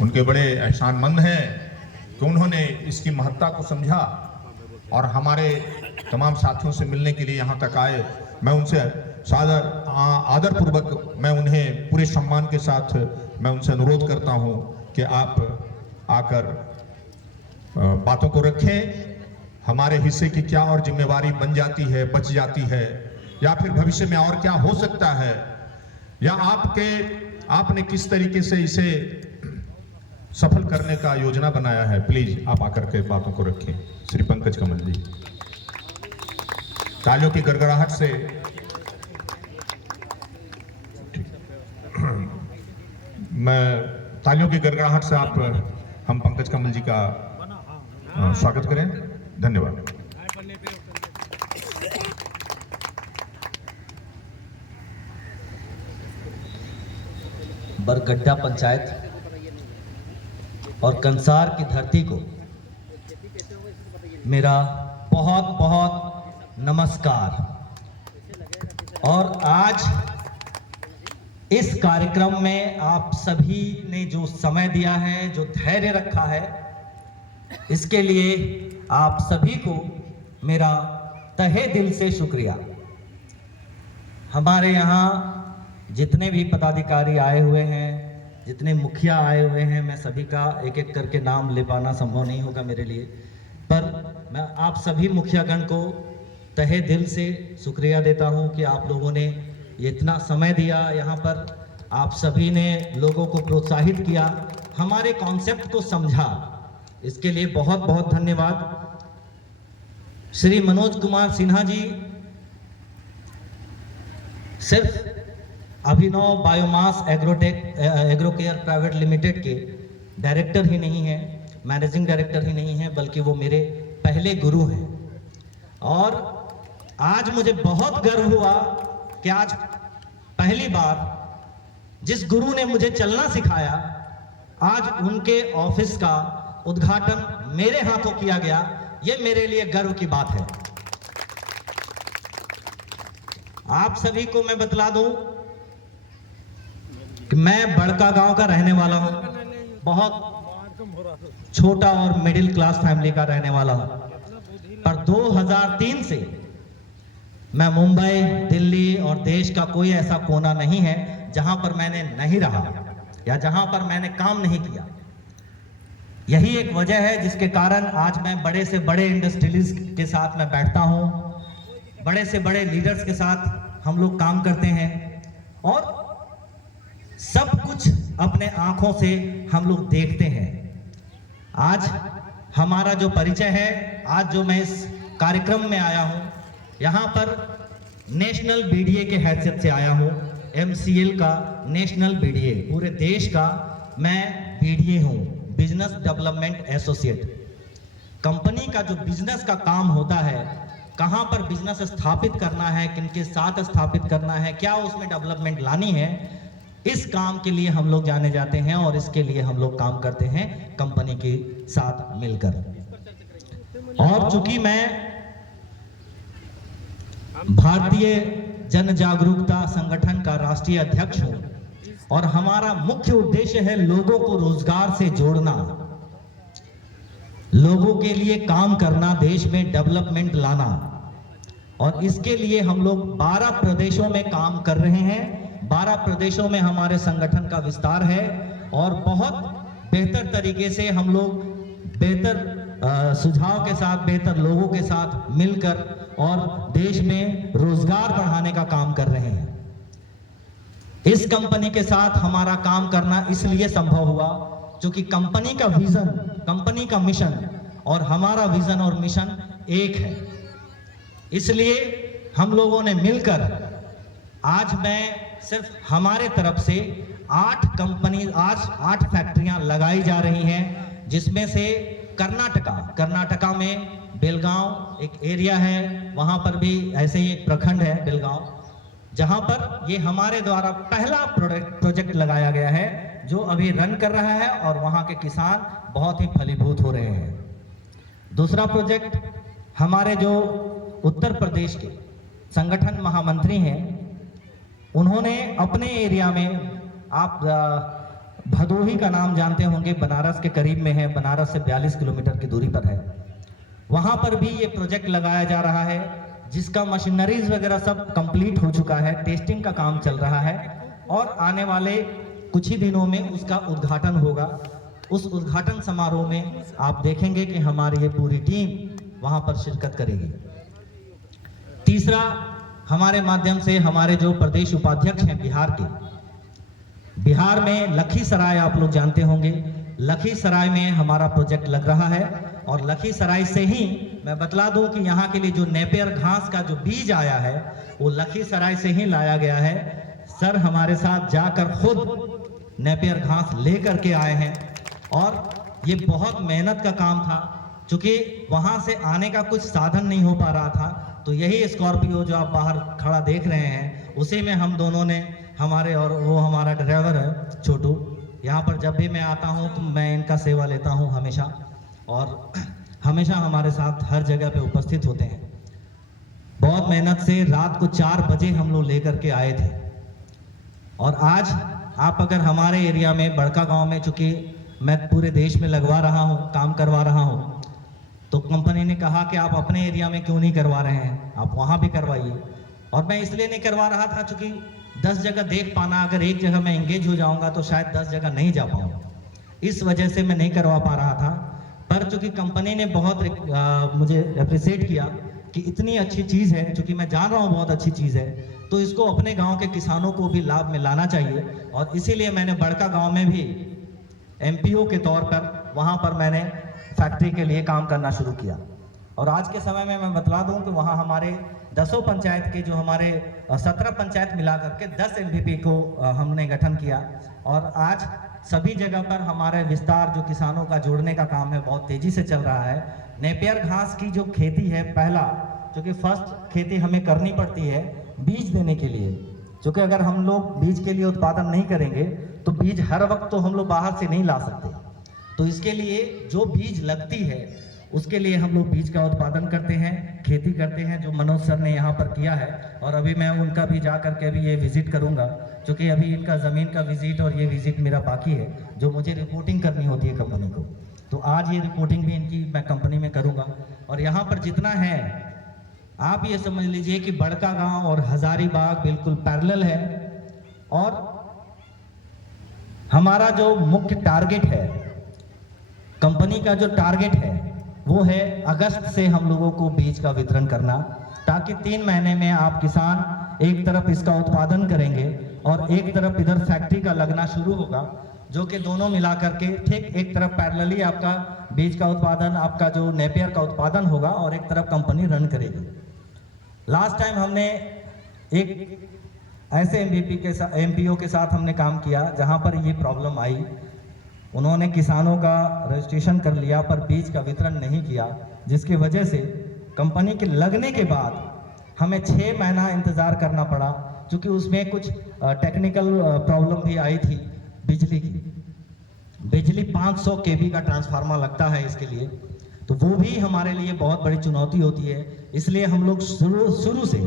उनके बड़े एहसानमंद हैं कि उन्होंने इसकी महत्ता को समझा और हमारे तमाम साथियों से मिलने के लिए यहाँ तक आए। मैं उनसे आदरपूर्वक मैं उन्हें पूरे सम्मान के साथ मैं उनसे अनुरोध करता हूँ कि आप आकर बातों को रखें। हमारे हिस्से की क्या और जिम्मेवारी बन जाती है, बच जाती है, या फिर भविष्य में और क्या हो सकता है, या आपने किस तरीके से इसे सफल करने का योजना बनाया है। प्लीज आप आकर के बातों को रखें। श्री पंकज कमल जी, तालियों की गड़गड़ाहट से तालियों की गड़गड़ाहट से हम पंकज कमल जी का स्वागत करें। धन्यवाद। बरगड्ढा पंचायत और कंसार की धरती को मेरा बहुत बहुत नमस्कार। और आज इस कार्यक्रम में आप सभी ने जो समय दिया है, जो धैर्य रखा है, इसके लिए आप सभी को मेरा तहे दिल से शुक्रिया। हमारे यहाँ जितने भी पदाधिकारी आए हुए हैं, जितने मुखिया आए हुए हैं, मैं सभी का एक एक करके नाम ले पाना संभव नहीं होगा मेरे लिए, पर मैं आप सभी मुखियागण को तहे दिल से शुक्रिया देता हूं कि आप लोगों ने ये इतना समय दिया। यहाँ पर आप सभी ने लोगों को प्रोत्साहित किया, हमारे कॉन्सेप्ट को समझा, इसके लिए बहुत बहुत धन्यवाद। श्री मनोज कुमार सिन्हा जी सिर्फ अभिनव बायोमास एग्रोकेयर प्राइवेट लिमिटेड के डायरेक्टर ही नहीं हैं, मैनेजिंग डायरेक्टर ही नहीं हैं, बल्कि वो मेरे पहले गुरु हैं। और आज मुझे बहुत गर्व हुआ कि आज पहली बार जिस गुरु ने मुझे चलना सिखाया, आज उनके ऑफिस का उद्घाटन मेरे हाथों किया गया। ये मेरे लिए गर्व की बात है। आप सभी को मैं बतला दूं कि मैं बड़का गांव का रहने वाला हूं, बहुत छोटा और मिडिल क्लास फैमिली का रहने वाला हूं, पर 2003 से मैं मुंबई, दिल्ली और देश का कोई ऐसा कोना नहीं है जहां पर मैंने नहीं रहा या जहां पर मैंने काम नहीं किया। यही एक वजह है जिसके कारण आज मैं बड़े से बड़े इंडस्ट्रियलिस्ट के साथ मैं बैठता हूं, बड़े से बड़े लीडर्स के साथ हम लोग काम करते हैं और सब कुछ अपने आंखों से हम लोग देखते हैं। आज हमारा जो परिचय है, आज जो मैं इस कार्यक्रम में आया हूं, यहाँ पर नेशनल बीडीए के हैसियत से आया हूं, एमसीएल का नेशनल बीडीए, पूरे देश का मैं बीडीए हूं, बिजनेस डेवलपमेंट एसोसिएट। कंपनी का जो बिजनेस का काम होता है, कहां पर बिजनेस स्थापित करना है, किनके साथ स्थापित करना है, क्या उसमें डेवलपमेंट लानी है, इस काम के लिए हम लोग जाने जाते हैं और इसके लिए हम लोग काम करते हैं कंपनी के साथ मिलकर। और चूंकि मैं भारतीय जन जागरूकता संगठन का राष्ट्रीय अध्यक्ष हूं और हमारा मुख्य उद्देश्य है लोगों को रोजगार से जोड़ना, लोगों के लिए काम करना, देश में डेवलपमेंट लाना। और इसके लिए हम लोग 12 प्रदेशों में काम कर रहे हैं। 12 प्रदेशों में हमारे संगठन का विस्तार है और बहुत बेहतर तरीके से हम लोग बेहतर सुझाव के साथ, बेहतर लोगों के साथ मिलकर और देश में रोजगार बढ़ाने का काम कर रहे हैं। इस कंपनी के साथ हमारा काम करना इसलिए संभव हुआ क्योंकि कंपनी का विजन, कंपनी का मिशन और हमारा विजन और मिशन एक है। इसलिए हम लोगों ने मिलकर, आज मैं सिर्फ हमारे तरफ से 8 फैक्ट्रियां लगाई जा रही हैं, जिसमें से कर्नाटका में बेलगांव एक एरिया है, वहां पर भी ऐसे ही एक प्रखंड है बेलगांव, जहां पर ये हमारे द्वारा पहला प्रोजेक्ट लगाया गया है जो अभी रन कर रहा है और वहां के किसान बहुत ही फलीभूत हो रहे हैं। दूसरा प्रोजेक्ट हमारे जो उत्तर प्रदेश के संगठन महामंत्री हैं, उन्होंने अपने एरिया में, आप भदोही का नाम जानते होंगे, बनारस के करीब में है, बनारस से 42 किलोमीटर की दूरी पर है। वहाँ पर भी ये प्रोजेक्ट लगाया जा रहा है, जिसका मशीनरीज वगैरह सब कंप्लीट हो चुका है, टेस्टिंग का काम चल रहा है और आने वाले कुछ ही दिनों में उसका उद्घाटन होगा। उस उद्घाटन समारोह में आप देखेंगे कि हमारी ये पूरी टीम वहाँ पर शिरकत करेगी। तीसरा, हमारे माध्यम से हमारे जो प्रदेश उपाध्यक्ष हैं बिहार के, बिहार में लखीसराय आप लोग जानते होंगे, लखीसराय में हमारा प्रोजेक्ट लग रहा है और लखीसराय से ही मैं बतला दूं कि यहाँ के लिए जो नेपियर घास का जो बीज आया है वो लखीसराय से ही लाया गया है। सर हमारे साथ जाकर खुद नेपियर घास लेकर के आए हैं और ये बहुत मेहनत का काम था, क्योंकि वहाँ से आने का कुछ साधन नहीं हो पा रहा था। तो यही स्कॉर्पियो जो आप बाहर खड़ा देख रहे हैं, उसी में हम दोनों ने, हमारे और वो हमारा ड्राइवर है छोटू, यहाँ पर जब भी मैं आता हूँ तो मैं इनका सेवा लेता हूँ हमेशा, और हमेशा हमारे साथ हर जगह पे उपस्थित होते हैं। बहुत मेहनत से रात को 4 बजे हम लोग लेकर के आए थे और आज आप अगर हमारे एरिया में बड़का गांव में, चूंकि मैं पूरे देश में लगवा रहा हूँ, काम करवा रहा हूँ, तो कंपनी ने कहा कि आप अपने एरिया में क्यों नहीं करवा रहे हैं, आप वहाँ भी करवाइए। और मैं इसलिए नहीं करवा रहा था क्योंकि 10 जगह देख पाना, अगर एक जगह मैं एंगेज हो जाऊंगा तो शायद 10 जगह नहीं जा पाऊंगा, इस वजह से मैं नहीं करवा पा रहा था। पर चूंकि कंपनी ने बहुत मुझे अप्रिशिएट किया कि इतनी अच्छी चीज़ है, चूंकि मैं जान रहा हूँ बहुत अच्छी चीज़ है, तो इसको अपने गांव के किसानों को भी लाभ में लाना चाहिए। और इसीलिए मैंने बड़का गांव में भी एमपीओ के तौर पर वहाँ पर मैंने फैक्ट्री के लिए काम करना शुरू किया। और आज के समय में मैं बतला दूं कि वहाँ हमारे 10 पंचायत के जो हमारे 17 पंचायत मिला करके 10 MVP को हमने गठन किया और आज सभी जगह पर हमारे विस्तार जो किसानों का जोड़ने का काम है बहुत तेजी से चल रहा है। नेपियर घास की जो खेती है, पहला क्योंकि फर्स्ट खेती हमें करनी पड़ती है बीज देने के लिए, क्योंकि अगर हम लोग बीज के लिए उत्पादन नहीं करेंगे तो बीज हर वक्त तो हम लोग बाहर से नहीं ला सकते। तो इसके लिए जो बीज लगती है उसके लिए हम लोग बीज का उत्पादन करते हैं, खेती करते हैं, जो मनोज सर ने यहाँ पर किया है। और अभी मैं उनका भी जा करके अभी ये विजिट करूँगा, क्योंकि अभी इनका ज़मीन का विजिट और ये विजिट मेरा बाकी है, जो मुझे रिपोर्टिंग करनी होती है कंपनी को। तो आज ये रिपोर्टिंग भी इनकी मैं कंपनी में करूँगा। और यहाँ पर जितना है आप ये समझ लीजिए कि बड़का गाँव और हजारीबाग बिल्कुल पैरेलल है। और हमारा जो मुख्य टारगेट है, कंपनी का जो टारगेट है वो है अगस्त से हम लोगों को बीज का वितरण करना, ताकि 3 महीने में आप किसान एक तरफ इसका उत्पादन करेंगे और एक तरफ इधर फैक्ट्री का लगना शुरू होगा, जो कि दोनों मिला करके ठीक एक तरफ पैरेलली आपका बीज का उत्पादन, आपका जो नेपियर का उत्पादन होगा और एक तरफ कंपनी रन करेगी। लास्ट टाइम हमने एक ऐसे MPO के साथ हमने काम किया जहां पर ये प्रॉब्लम आई। उन्होंने किसानों का रजिस्ट्रेशन कर लिया पर बीज का वितरण नहीं किया, जिसकी वजह से कंपनी के लगने के बाद हमें 6 महीना इंतज़ार करना पड़ा, क्योंकि उसमें कुछ टेक्निकल प्रॉब्लम भी आई थी। बिजली 500 kV का ट्रांसफार्मर लगता है इसके लिए, तो वो भी हमारे लिए बहुत बड़ी चुनौती होती है। इसलिए हम लोग शुरू से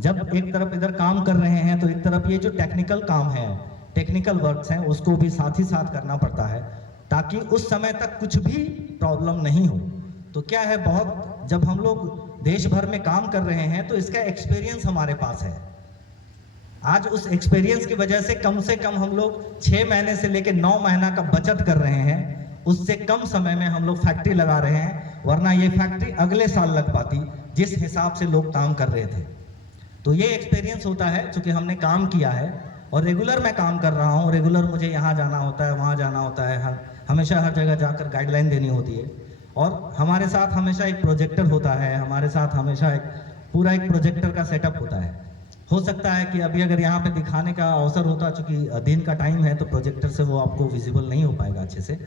जब एक तरफ इधर काम कर रहे हैं तो एक तरफ ये जो टेक्निकल काम है, टेक्निकल वर्क्स हैं, उसको भी साथ ही साथ करना पड़ता है, ताकि उस समय तक कुछ भी प्रॉब्लम नहीं हो। तो क्या है, बहुत जब हम लोग देश भर में काम कर रहे हैं तो इसका एक्सपीरियंस हमारे पास है। आज उस एक्सपीरियंस की वजह से कम हम लोग 6 महीने से लेकर 9 महीना का बचत कर रहे हैं। उससे कम समय में हम लोग फैक्ट्री लगा रहे हैं, वरना ये फैक्ट्री अगले साल लग पाती जिस हिसाब से लोग काम कर रहे थे। तो ये एक्सपीरियंस होता है, चूंकि हमने काम किया है और रेगुलर मैं काम कर रहा हूँ। रेगुलर मुझे यहाँ जाना होता है, वहाँ जाना होता है, हमेशा हर जगह जाकर गाइडलाइन देनी होती है। और हमारे साथ हमेशा एक प्रोजेक्टर होता है, हमारे साथ हमेशा पूरा एक प्रोजेक्टर का सेटअप होता है। हो सकता है कि अभी अगर यहाँ पे दिखाने का अवसर होता, चूँकि दिन का टाइम है, तो प्रोजेक्टर से वो आपको विजिबल नहीं हो पाएगा अच्छे से,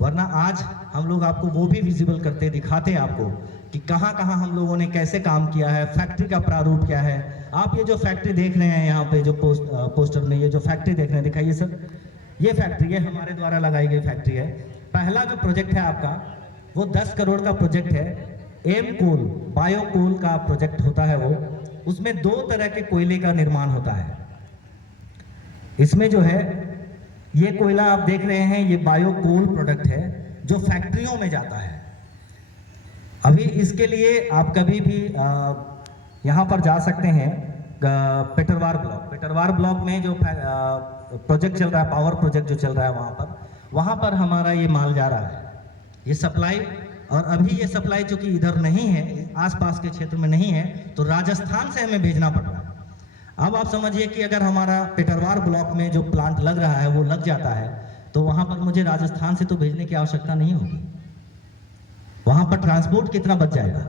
वरना आज हम लोग आपको वो भी विजिबल करते दिखाते आपको कि कहाँ कहाँ हम लोगों ने कैसे काम किया है, फैक्ट्री का प्रारूप क्या है। आप ये जो फैक्ट्री देख रहे हैं यहाँ पे जो पोस्टर में ये जो फैक्ट्री देख रहे हैं, दिखाइए सर, ये फैक्ट्री है, हमारे द्वारा लगाई गई फैक्ट्री है। पहला जो प्रोजेक्ट है आपका वो 10 करोड़ का प्रोजेक्ट है। एम कोल, बायो कोल का प्रोजेक्ट होता है वो, उसमें 2 तरह के कोयले का निर्माण होता है। इसमें जो है ये कोयला आप देख रहे हैं, ये बायो कोल प्रोडक्ट है जो फैक्ट्रियों में जाता है। अभी इसके लिए आप कभी भी यहाँ पर जा सकते हैं, पेटरवार ब्लॉक में जो प्रोजेक्ट चल रहा है, पावर प्रोजेक्ट जो चल रहा है, वहाँ पर हमारा ये माल जा रहा है, ये सप्लाई। और अभी ये सप्लाई जो कि इधर नहीं है, आसपास के क्षेत्र में नहीं है, तो राजस्थान से हमें भेजना पड़ रहा है। अब आप समझिए कि अगर हमारा पेटरवार ब्लॉक में जो प्लांट लग रहा है वो लग जाता है, तो वहाँ पर मुझे राजस्थान से तो भेजने की आवश्यकता नहीं होगी, वहाँ पर ट्रांसपोर्ट कितना बच जाएगा।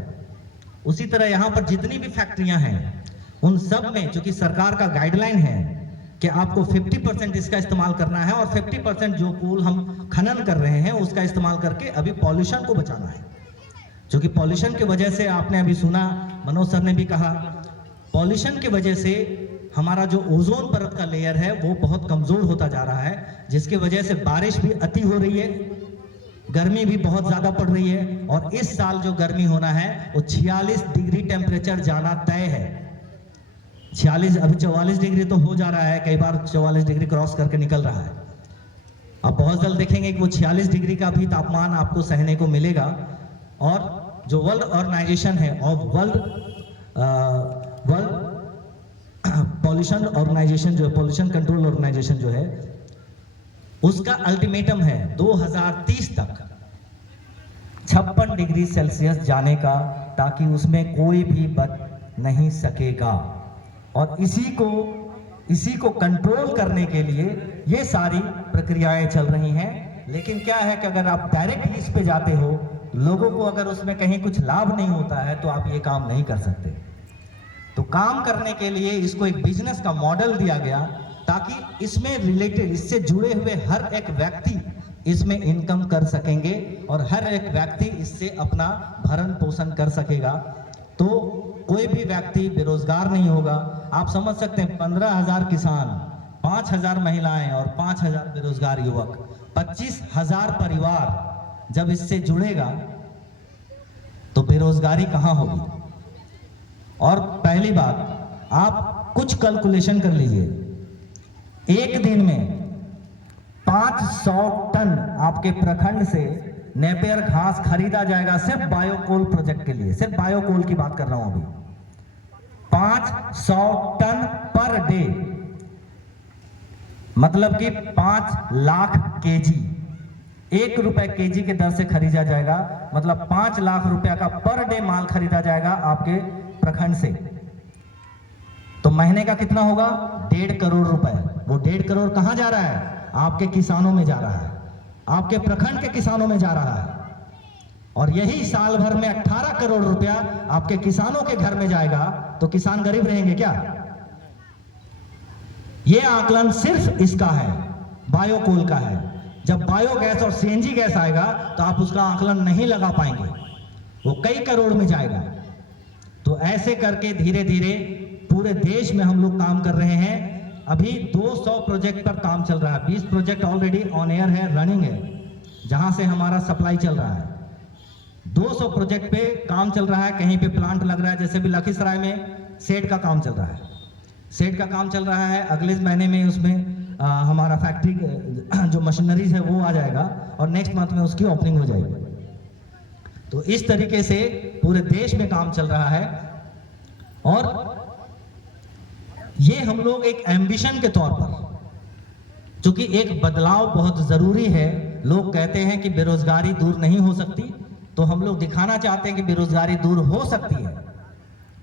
उसी तरह यहाँ पर जितनी भी फैक्ट्रियाँ हैं, उन सब में चूंकि सरकार का गाइडलाइन है कि आपको 50% इसका इस्तेमाल करना है, और 50% जो कोल हम खनन कर रहे हैं उसका इस्तेमाल करके अभी पॉल्यूशन को बचाना है। क्योंकि पॉल्यूशन की वजह से आपने अभी सुना, मनोज सर ने भी कहा, पॉल्यूशन की वजह से हमारा जो ओजोन परत का लेयर है वो बहुत कमजोर होता जा रहा है, जिसकी वजह से बारिश भी अति हो रही है, गर्मी भी बहुत ज्यादा पड़ रही है। और इस साल जो गर्मी होना है वो 46 डिग्री टेम्परेचर जाना तय है। 46, अभी 44 डिग्री तो हो जा रहा है, कई बार 44 डिग्री क्रॉस करके निकल रहा है। अब बहुत जल्द देखेंगे कि वो 46 डिग्री का भी तापमान आपको सहने को मिलेगा। और जो वर्ल्ड ऑर्गेनाइजेशन है, और वर्ल्ड पॉल्यूशन ऑर्गेनाइजेशन जो है, पॉल्यूशन कंट्रोल ऑर्गेनाइजेशन जो है, उसका अल्टीमेटम है 2030 तक 56 डिग्री सेल्सियस जाने का, ताकि उसमें कोई भी बच नहीं सकेगा। और इसी को कंट्रोल करने के लिए ये सारी प्रक्रियाएं चल रही हैं। लेकिन क्या है कि अगर आप डायरेक्ट लीज पे जाते हो, लोगों को अगर उसमें कहीं कुछ लाभ नहीं होता है, तो आप ये काम नहीं कर सकते। तो काम करने के लिए इसको एक बिजनेस का मॉडल दिया गया, ताकि इसमें रिलेटेड, इससे जुड़े हुए हर एक व्यक्ति इसमें इनकम कर सकेंगे और हर एक व्यक्ति इससे अपना भरण पोषण कर सकेगा। तो कोई भी व्यक्ति बेरोजगार नहीं होगा। आप समझ सकते हैं 15,000 किसान, 5,000 महिलाएं और 5,000 बेरोजगार युवक, 25,000 परिवार जब इससे जुड़ेगा तो बेरोजगारी कहां होगी। और पहली बात, आप कुछ कैलकुलेशन कर लीजिए, एक दिन में 500 टन आपके प्रखंड से नेपियर घास खरीदा जाएगा, सिर्फ बायोकोल प्रोजेक्ट के लिए। सिर्फ बायोकोल की बात कर रहा हूं अभी। 500 टन पर डे, मतलब कि 5 लाख केजी, 1 रुपए केजी के दर से खरीदा जाएगा, मतलब 5 लाख रुपया का पर डे माल खरीदा जाएगा आपके प्रखंड से। तो महीने का कितना होगा? 1.5 करोड़ रुपए। वो 1.5 करोड़ कहां जा रहा है? आपके किसानों में जा रहा है, आपके प्रखंड के किसानों में जा रहा है। और यही साल भर में 18 करोड़ रुपया आपके किसानों के घर में जाएगा, तो किसान गरीब रहेंगे क्या? यह आकलन सिर्फ इसका है, बायोकोल का है। जब बायोगैस और सीएनजी गैस आएगा तो आप उसका आकलन नहीं लगा पाएंगे, वो कई करोड़ में जाएगा। तो ऐसे करके धीरे धीरे पूरे देश में हम लोग काम कर रहे हैं। अभी 200 प्रोजेक्ट पर काम चल रहा है, 20 प्रोजेक्ट ऑलरेडी ऑन एयर है, रनिंग है, जहां से हमारा सप्लाई चल रहा है। 200 प्रोजेक्ट पे काम चल रहा है, कहीं पे प्लांट लग रहा है, जैसे भी लखीसराय में सेट का काम चल रहा है, सेट का काम चल रहा है। अगले महीने में उसमें हमारा फैक्ट्री जो मशीनरीज है वो आ जाएगा, और नेक्स्ट मंथ में उसकी ओपनिंग हो जाएगी। तो इस तरीके से पूरे देश में काम चल रहा है। और ये हम लोग एक एम्बिशन के तौर पर, क्योंकि एक बदलाव बहुत जरूरी है। लोग कहते हैं कि बेरोजगारी दूर नहीं हो सकती, तो हम लोग दिखाना चाहते हैं कि बेरोजगारी दूर हो सकती है,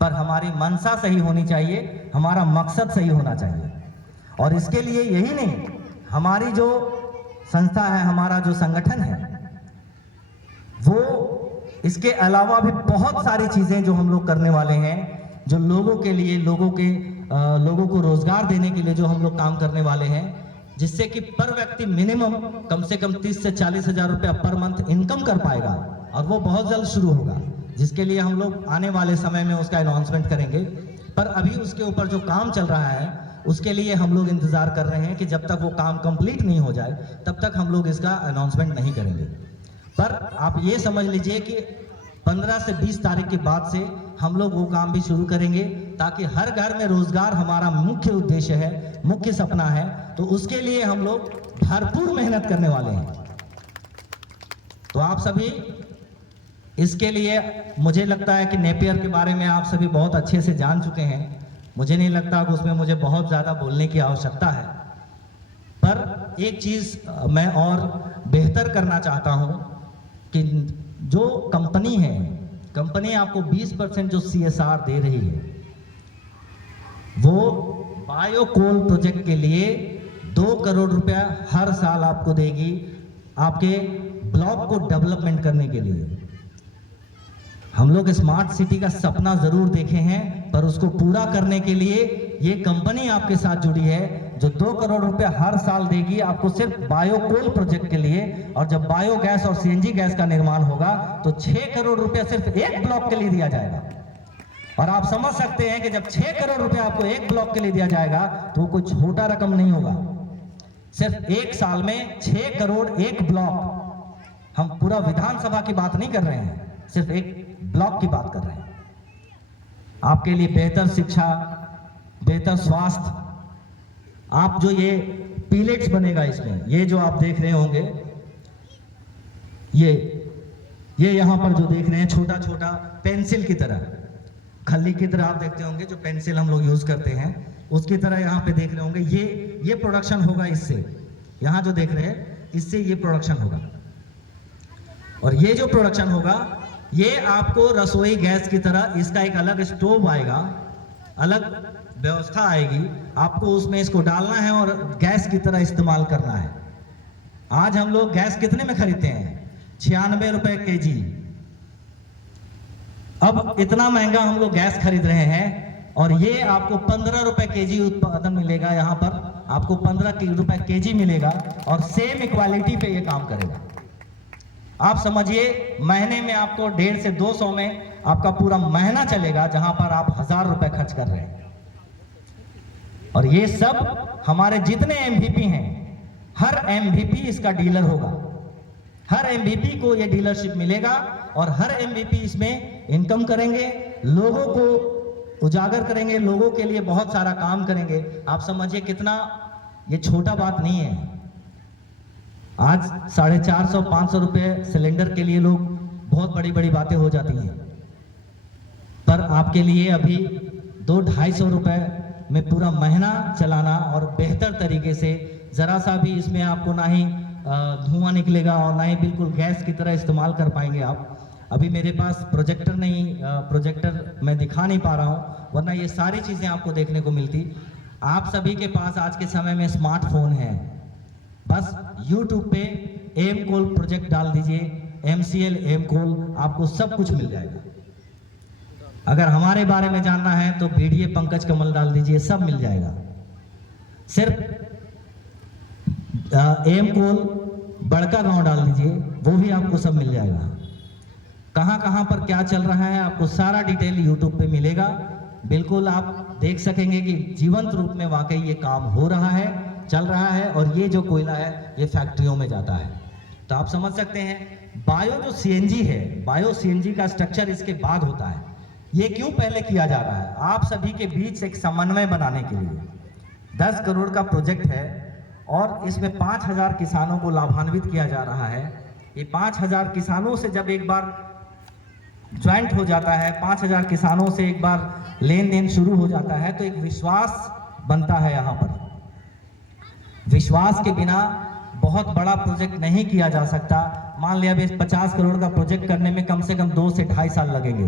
पर हमारी मंशा सही होनी चाहिए, हमारा मकसद सही होना चाहिए। और इसके लिए यही नहीं, हमारी जो संस्था है, हमारा जो संगठन है, वो इसके अलावा भी बहुत सारी चीजें जो हम लोग करने वाले हैं, जो लोगों के लिए, लोगों को रोजगार देने के लिए जो हम लोग काम करने वाले हैं, जिससे कि पर व्यक्ति मिनिमम कम से कम 30 से 40 हजार रुपया पर मंथ इनकम कर पाएगा। और वो बहुत जल्द शुरू होगा, जिसके लिए हम लोग आने वाले समय में उसका अनाउंसमेंट करेंगे। पर अभी उसके ऊपर जो काम चल रहा है, उसके लिए हम लोग इंतजार कर रहे हैं कि जब तक वो काम कंप्लीट नहीं हो जाए तब तक हम लोग इसका अनाउंसमेंट नहीं करेंगे। पर आप ये समझ लीजिए कि 15 से 20 तारीख के बाद से हम लोग वो काम भी शुरू करेंगे, ताकि हर घर में रोजगार हमारा मुख्य उद्देश्य है, मुख्य सपना है। तो उसके लिए हम लोग भरपूर मेहनत करने वाले हैं। तो आप सभी इसके लिए, मुझे लगता है कि नेपियर के बारे में आप सभी बहुत अच्छे से जान चुके हैं। मुझे नहीं लगता कि उसमें मुझे बहुत ज़्यादा बोलने की आवश्यकता है। पर एक चीज़ मैं और बेहतर करना चाहता हूँ कि जो कंपनी है, कंपनी आपको 20% जो CSR दे रही है, वो बायोकोल प्रोजेक्ट के लिए 2 करोड़ रुपया हर साल आपको देगी, आपके ब्लॉक को डेवलपमेंट करने के लिए। हम लोग स्मार्ट सिटी का सपना जरूर देखे हैं, पर उसको पूरा करने के लिए ये कंपनी आपके साथ जुड़ी है, जो 2 करोड़ रुपए हर साल देगी आपको सिर्फ बायोकोल प्रोजेक्ट के लिए। और जब बायोगैस और CNG गैस का निर्माण होगा तो 6 करोड़ रुपया सिर्फ एक ब्लॉक के लिए दिया जाएगा। और आप समझ सकते हैं कि जब 6 करोड़ रुपया आपको एक ब्लॉक के लिए दिया जाएगा तो वो कोई छोटा रकम नहीं होगा। सिर्फ एक साल में 6 करोड़ एक ब्लॉक, हम पूरा विधानसभा की बात नहीं कर रहे हैं, सिर्फ एक ब्लॉक की बात कर रहे हैं। आपके लिए बेहतर शिक्षा, बेहतर स्वास्थ्य, आप जो ये पीलेट्स बनेगा इसमें, ये जो आप देख रहे होंगे, ये यहाँ पर जो देख रहे हैं छोटा छोटा पेंसिल की तरह, खल्ली की तरह आप देखते होंगे, जो पेंसिल हम लोग यूज करते हैं उसकी तरह यहाँ पे देख रहे होंगे। ये प्रोडक्शन होगा इससे, यहाँ जो देख रहे हैं इससे ये प्रोडक्शन होगा। और ये जो प्रोडक्शन होगा ये आपको रसोई गैस की तरह, इसका एक अलग स्टोव आएगा, अलग व्यवस्था आएगी, आपको उसमें इसको डालना है और गैस की तरह इस्तेमाल करना है। आज हम लोग गैस कितने में खरीदते हैं? 96 रुपए kg। अब इतना महंगा हम लोग गैस खरीद रहे हैं और ये आपको 15 रुपए kg उत्पादन मिलेगा। यहाँ पर आपको 15 रुपए kg मिलेगा और सेम इक्वालिटी पे ये काम करेगा। आप समझिए महीने में आपको 150 से 200 में आपका पूरा महीना चलेगा, जहां पर आप 1000 रुपए खर्च कर रहे हैं। और ये सब हमारे जितने MVP हैं, हर MVP इसका डीलर होगा, हर MVP को ये डीलरशिप मिलेगा और हर MVP इसमें इनकम करेंगे, लोगों को उजागर करेंगे, लोगों के लिए बहुत सारा काम करेंगे। आप समझिए कितना ये छोटा बात नहीं है। आज 450-500 रुपए सिलेंडर के लिए लोग बहुत बड़ी बड़ी बातें हो जाती हैं, पर आपके लिए अभी 200-250 रुपए में पूरा महीना चलाना और बेहतर तरीके से, जरा सा भी इसमें आपको ना ही धुआं निकलेगा और ना ही बिल्कुल गैस की तरह इस्तेमाल कर पाएंगे आप। अभी मेरे पास प्रोजेक्टर नहीं, प्रोजेक्टर मैं दिखा नहीं पा रहा हूँ, वरना ये सारी चीजें आपको देखने को मिलती। आप सभी के पास आज के समय में स्मार्टफोन है, बस YouTube पे एमकोल प्रोजेक्ट डाल दीजिए, MCL एमकोल, आपको सब कुछ मिल जाएगा। अगर हमारे बारे में जानना है तो BDA पंकज कमल डाल दीजिए, सब मिल जाएगा। सिर्फ एमकोल बड़का गांव डाल दीजिए, वो भी आपको सब मिल जाएगा। कहां कहां पर क्या चल रहा है आपको सारा डिटेल YouTube पे मिलेगा। बिल्कुल आप देख सकेंगे कि जीवंत रूप में वाकई ये काम हो रहा है, चल रहा है। और ये जो कोयला है ये फैक्ट्रियों में जाता है। तो आप समझ सकते हैं बायो जो CNG है, बायो CNG का स्ट्रक्चर इसके बाद होता है। ये क्यों पहले किया जा रहा है? आप सभी के बीच एक समन्वय बनाने के लिए। 10 करोड़ का प्रोजेक्ट है और इसमें 5000 किसानों को लाभान्वित किया जा रहा है। ये 5000 किसानों से जब एक बार ज्वाइंट हो जाता है, 5000 किसानों से एक बार लेन देन शुरू हो जाता है, तो एक विश्वास बनता है। यहाँ पर विश्वास के बिना बहुत बड़ा प्रोजेक्ट नहीं किया जा सकता। मान लिया अभी 50 करोड़ का प्रोजेक्ट करने में कम से कम 2 से 2.5 साल लगेंगे।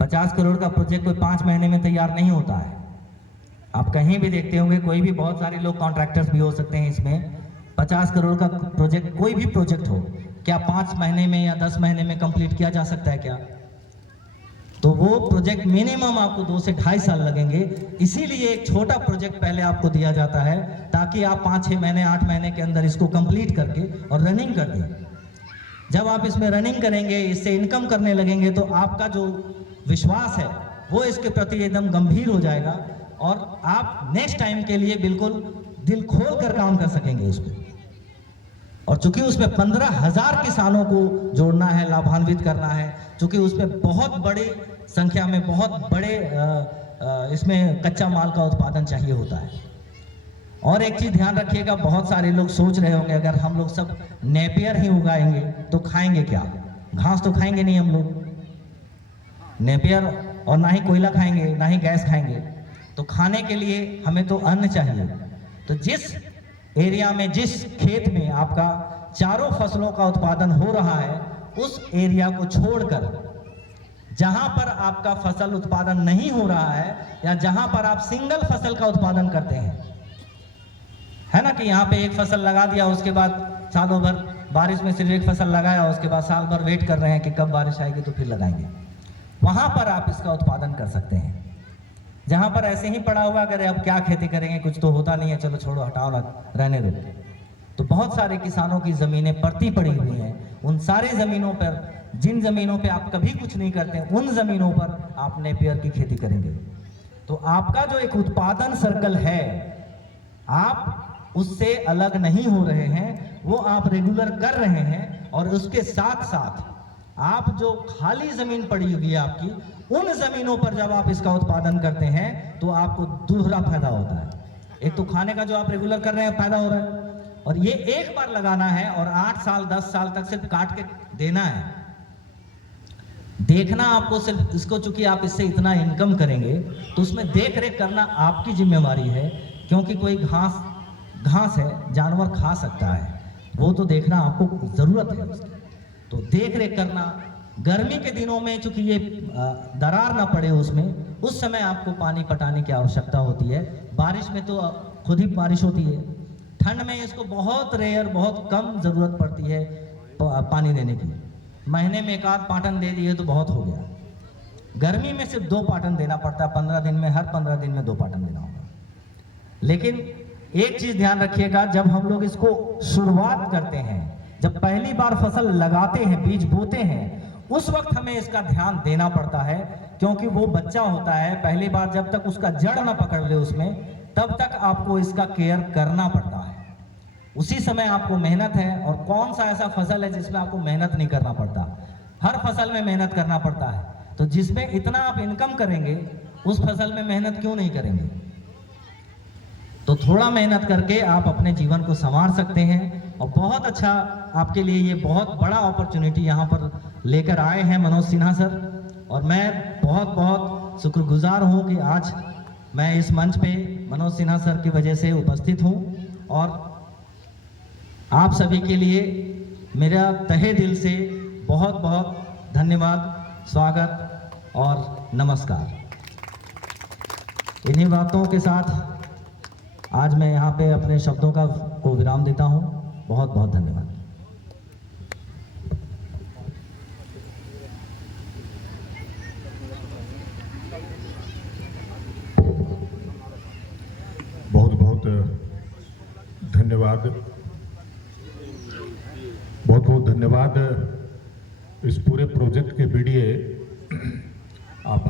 50 करोड़ का प्रोजेक्ट कोई 5 महीने में तैयार नहीं होता है। आप कहीं भी देखते होंगे, कोई भी, बहुत सारे लोग कॉन्ट्रैक्टर्स भी हो सकते हैं इसमें। 50 करोड़ का प्रोजेक्ट, कोई भी प्रोजेक्ट हो, क्या 5 महीने में या 10 महीने में कंप्लीट किया जा सकता है क्या? तो वो प्रोजेक्ट मिनिमम आपको 2 से 2.5 साल लगेंगे। इसीलिए एक छोटा प्रोजेक्ट पहले आपको दिया जाता है, ताकि आप 5-6 महीने 8 महीने के अंदर इसको कंप्लीट करके और रनिंग कर दें। जब आप इसमें रनिंग करेंगे, इससे इनकम करने लगेंगे, तो आपका जो विश्वास है वो इसके प्रति एकदम गंभीर हो जाएगा और आप नेक्स्ट टाइम के लिए बिल्कुल दिल खोल कर काम कर सकेंगे इस पर। और चूंकि उसमें 15,000 किसानों को जोड़ना है, लाभान्वित करना है, चूंकि उसमें बहुत बड़ी संख्या में बहुत बड़े इसमें कच्चा माल का उत्पादन चाहिए होता है। और एक चीज ध्यान रखिएगा, बहुत सारे लोग सोच रहे होंगे अगर हम लोग सब नेपियर ही उगाएंगे तो खाएंगे क्या? घास तो खाएंगे नहीं हम लोग, नेपियर, और ना ही कोयला खाएंगे, ना ही गैस खाएंगे। तो खाने के लिए हमें तो अन्न चाहिए। तो जिस एरिया में, जिस खेत में आपका चारों फसलों का उत्पादन हो रहा है, उस एरिया को छोड़कर जहां पर आपका फसल उत्पादन नहीं हो रहा है, या जहां पर आप सिंगल फसल का उत्पादन करते हैं, है ना, कि यहाँ पे एक फसल लगा दिया, उसके बाद सालों भर बारिश में सिर्फ एक फसल लगाया, उसके बाद साल भर वेट कर रहे हैं कि कब बारिश आएगी तो फिर लगाएंगे। वहां पर आप इसका उत्पादन कर सकते हैं। जहां पर ऐसे ही पड़ा हुआ, अगर अब क्या खेती करेंगे, कुछ तो होता नहीं है, चलो छोड़ो, हटाओ ना, रहने दो, तो बहुत सारे किसानों की जमीनें पड़ती पड़ी हुई हैं। उन सारे जमीनों पर, जिन जमीनों पे आप कभी कुछ नहीं करते, उन जमीनों पर आप नेपियर की खेती करेंगे। तो आपका जो एक उत्पादन सर्कल है, आप उससे अलग नहीं हो रहे हैं, वो आप रेगुलर कर रहे हैं। और उसके साथ साथ आप जो खाली जमीन पड़ी हुई है आपकी, उन जमीनों पर जब आप इसका उत्पादन करते हैं तो आपको दूसरा फायदा होता है। एक तो खाने का जो आप रेगुलर कर रहे हैं फायदा हो रहा है, और ये एक बार लगाना है और 8 साल 10 साल तक सिर्फ काट के देना है। देखना आपको सिर्फ इसको, चूंकि आप इससे इतना इनकम करेंगे तो उसमें देख रेख करना आपकी जिम्मेवारी है, क्योंकि कोई घास है, जानवर खा सकता है, वो तो देखना आपको जरूरत है उसकी। तो देख रेख करना, गर्मी के दिनों में चूंकि ये दरार ना पड़े उसमें, उस समय आपको पानी पटाने की आवश्यकता होती है। बारिश में तो खुद ही बारिश होती है, ठंड में इसको बहुत रेयर, बहुत कम जरूरत पड़ती है पानी देने की। महीने में 1 आध पाटन दे दिए तो बहुत हो गया। गर्मी में सिर्फ 2 पाटन देना पड़ता है, 15 दिन में, हर 15 दिन में 2 पाटन देना होगा। लेकिन एक चीज ध्यान रखिएगा, जब हम लोग इसको शुरुआत करते हैं, जब पहली बार फसल लगाते हैं, बीज बोते हैं, उस वक्त हमें इसका ध्यान देना पड़ता है, क्योंकि वो बच्चा होता है। पहली बार जब तक उसका जड़ ना पकड़ ले उसमें, तब तक आपको इसका केयर करना पड़ता है। उसी समय आपको मेहनत है। और कौन सा ऐसा फसल है जिसमें आपको मेहनत नहीं करना पड़ता? हर फसल में मेहनत करना पड़ता है। तो जिसमें इतना आप इनकम करेंगे, उस फसल में मेहनत क्यों नहीं करेंगे? तो थोड़ा मेहनत करके आप अपने जीवन को संवार सकते हैं। और बहुत अच्छा, आपके लिए ये बहुत बड़ा अपॉर्चुनिटी यहाँ पर लेकर आए हैं मनोज सिन्हा सर। और मैं बहुत बहुत शुक्रगुजार हूँ कि आज मैं इस मंच पे मनोज सिन्हा सर की वजह से उपस्थित हूँ। और आप सभी के लिए मेरा तहे दिल से बहुत बहुत धन्यवाद, स्वागत और नमस्कार। इन्हीं बातों के साथ आज मैं यहाँ पे अपने शब्दों को विराम देता हूँ। बहुत बहुत धन्यवाद। बहुत बहुत धन्यवाद, बहुत बहुत धन्यवाद। इस पूरे प्रोजेक्ट के बीडीए आप